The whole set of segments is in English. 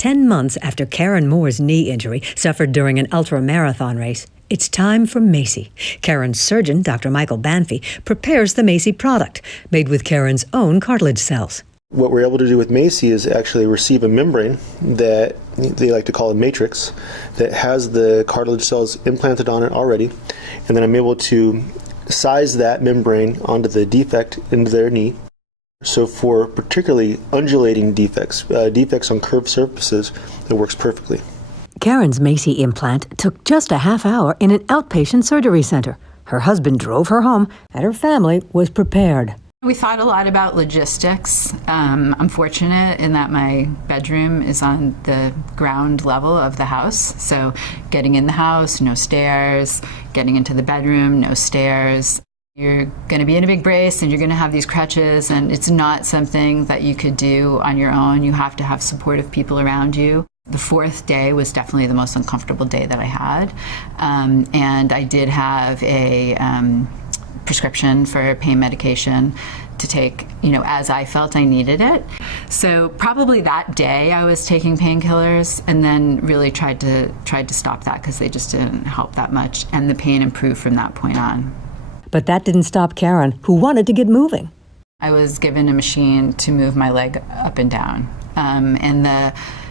10 months after Karen Mohr's knee injury suffered during an ultra-marathon race, it's time for MACI. Karen's surgeon, Dr. Michael Banfi, prepares the MACI product, made with Karen's own cartilage cells. What we're able to do with MACI is actually receive a membrane that they like to call a matrix that has the cartilage cells implanted on it already, and then I'm able to size that membrane onto the defect into their knee. So for particularly undulating defects, defects on curved surfaces, it works perfectly. Karen's MACI implant took just a half hour in an outpatient surgery center. Her husband drove her home, and her family was prepared. We thought a lot about logistics. I'm fortunate in that my bedroom is on the ground level of the house. So getting in the house, no stairs. Getting into the bedroom, no stairs. You're going to be in a big brace and you're going to have these crutches, and it's not something that you could do on your own. You have to have supportive people around you. The fourth day was definitely the most uncomfortable day that I had. And I did have a prescription for pain medication to take, as I felt I needed it. So probably that day I was taking painkillers, and then really tried to stop that because they just didn't help that much, and the pain improved from that point on. But that didn't stop Karen, who wanted to get moving. I was given a machine to move my leg up and down, and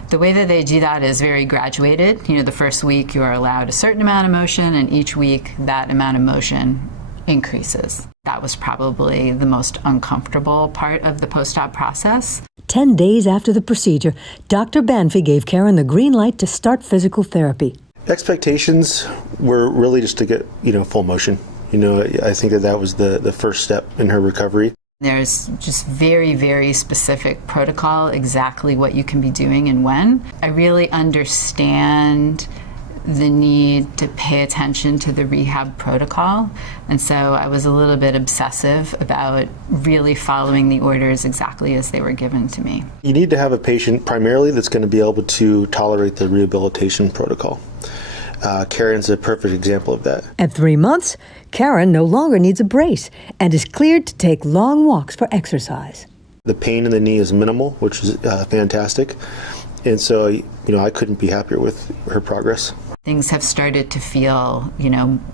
the way that they do that is very graduated. The first week you are allowed a certain amount of motion, and each week that amount of motion increases. That was probably the most uncomfortable part of the post-op process. 10 days after the procedure, Dr. Banfi gave Karen the green light to start physical therapy. Expectations were really just to get, full motion. I think that was the first step in her recovery. There's just very, very specific protocol, exactly what you can be doing and when. I really understand the need to pay attention to the rehab protocol, and so I was a little bit obsessive about really following the orders exactly as they were given to me. You need to have a patient primarily that's going to be able to tolerate the rehabilitation protocol. Karen's a perfect example of that. At 3 months, Karen no longer needs a brace and is cleared to take long walks for exercise. The pain in the knee is minimal, which is fantastic. And so, I couldn't be happier with her progress. Things have started to feel,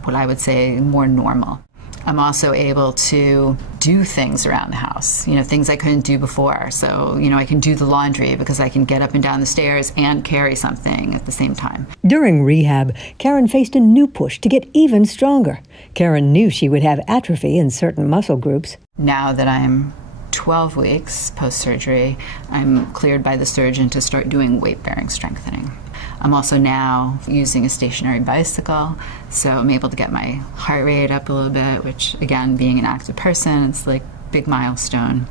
what I would say more normal. I'm also able to do things around the house, things I couldn't do before. So, I can do the laundry because I can get up and down the stairs and carry something at the same time. During rehab, Karen faced a new push to get even stronger. Karen knew she would have atrophy in certain muscle groups. Now that I'm 12 weeks post-surgery, I'm cleared by the surgeon to start doing weight-bearing strengthening. I'm also now using a stationary bicycle, so I'm able to get my heart rate up a little bit, which, again, being an active person, it's like a big milestone.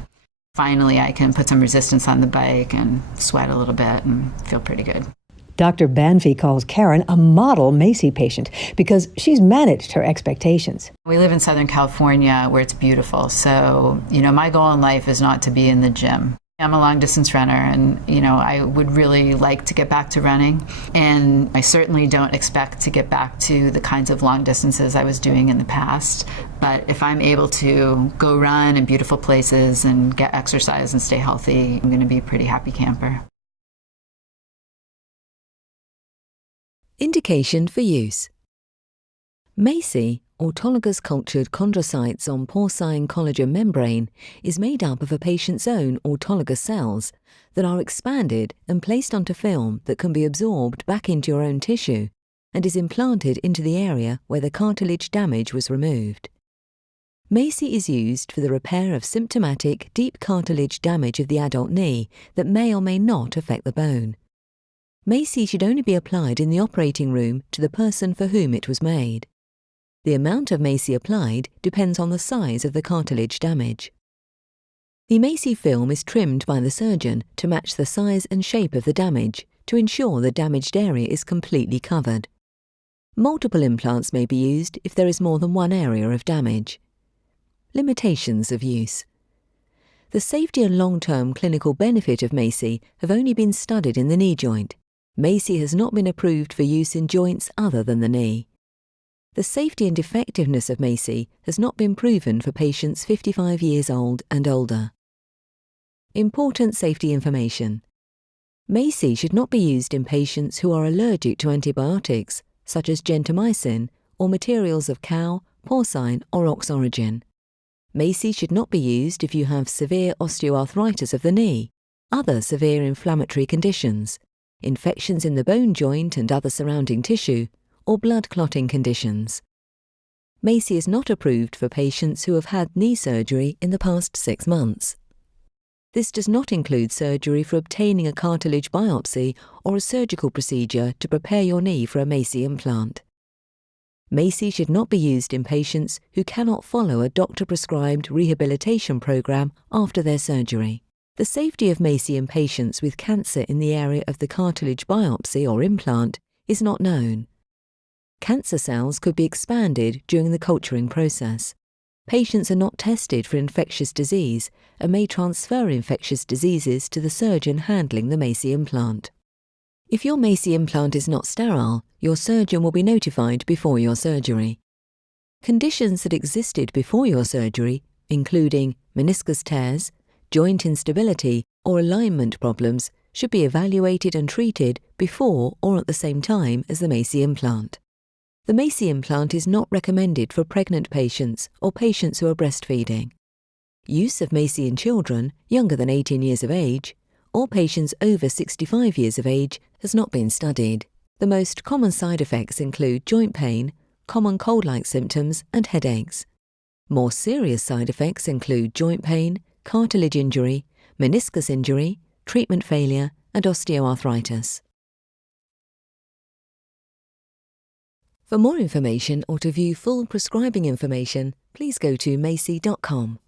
Finally, I can put some resistance on the bike and sweat a little bit and feel pretty good. Dr. Banfi calls Karen a model MACI patient because she's managed her expectations. We live in Southern California where it's beautiful, so, my goal in life is not to be in the gym. I'm a long-distance runner, and, I would really like to get back to running, and I certainly don't expect to get back to the kinds of long distances I was doing in the past, but if I'm able to go run in beautiful places and get exercise and stay healthy, I'm going to be a pretty happy camper. Indication for use. MACI, autologous cultured chondrocytes on porcine collagen membrane, is made up of a patient's own autologous cells that are expanded and placed onto film that can be absorbed back into your own tissue and is implanted into the area where the cartilage damage was removed. MACI is used for the repair of symptomatic deep cartilage damage of the adult knee that may or may not affect the bone. MACI should only be applied in the operating room to the person for whom it was made. The amount of MACI applied depends on the size of the cartilage damage. The MACI film is trimmed by the surgeon to match the size and shape of the damage to ensure the damaged area is completely covered. Multiple implants may be used if there is more than one area of damage. Limitations of use. The safety and long-term clinical benefit of MACI have only been studied in the knee joint. MACI has not been approved for use in joints other than the knee. The safety and effectiveness of MACI has not been proven for patients 55 years old and older. Important safety information. MACI should not be used in patients who are allergic to antibiotics, such as gentamicin or materials of cow, porcine or ox origin. MACI should not be used if you have severe osteoarthritis of the knee, other severe inflammatory conditions, infections in the bone joint and other surrounding tissue, or blood clotting conditions. MACI is not approved for patients who have had knee surgery in the past 6 months. This does not include surgery for obtaining a cartilage biopsy or a surgical procedure to prepare your knee for a MACI implant. MACI should not be used in patients who cannot follow a doctor-prescribed rehabilitation program after their surgery. The safety of MACI in patients with cancer in the area of the cartilage biopsy or implant is not known. Cancer cells could be expanded during the culturing process. Patients are not tested for infectious disease and may transfer infectious diseases to the surgeon handling the MACI implant. If your MACI implant is not sterile, your surgeon will be notified before your surgery. Conditions that existed before your surgery, including meniscus tears, joint instability, or alignment problems, should be evaluated and treated before or at the same time as the MACI implant. The MACI implant is not recommended for pregnant patients or patients who are breastfeeding. Use of MACI in children younger than 18 years of age or patients over 65 years of age has not been studied. The most common side effects include joint pain, common cold-like symptoms, and headaches. More serious side effects include joint pain, cartilage injury, meniscus injury, treatment failure, and osteoarthritis. For more information or to view full prescribing information, please go to maci.com.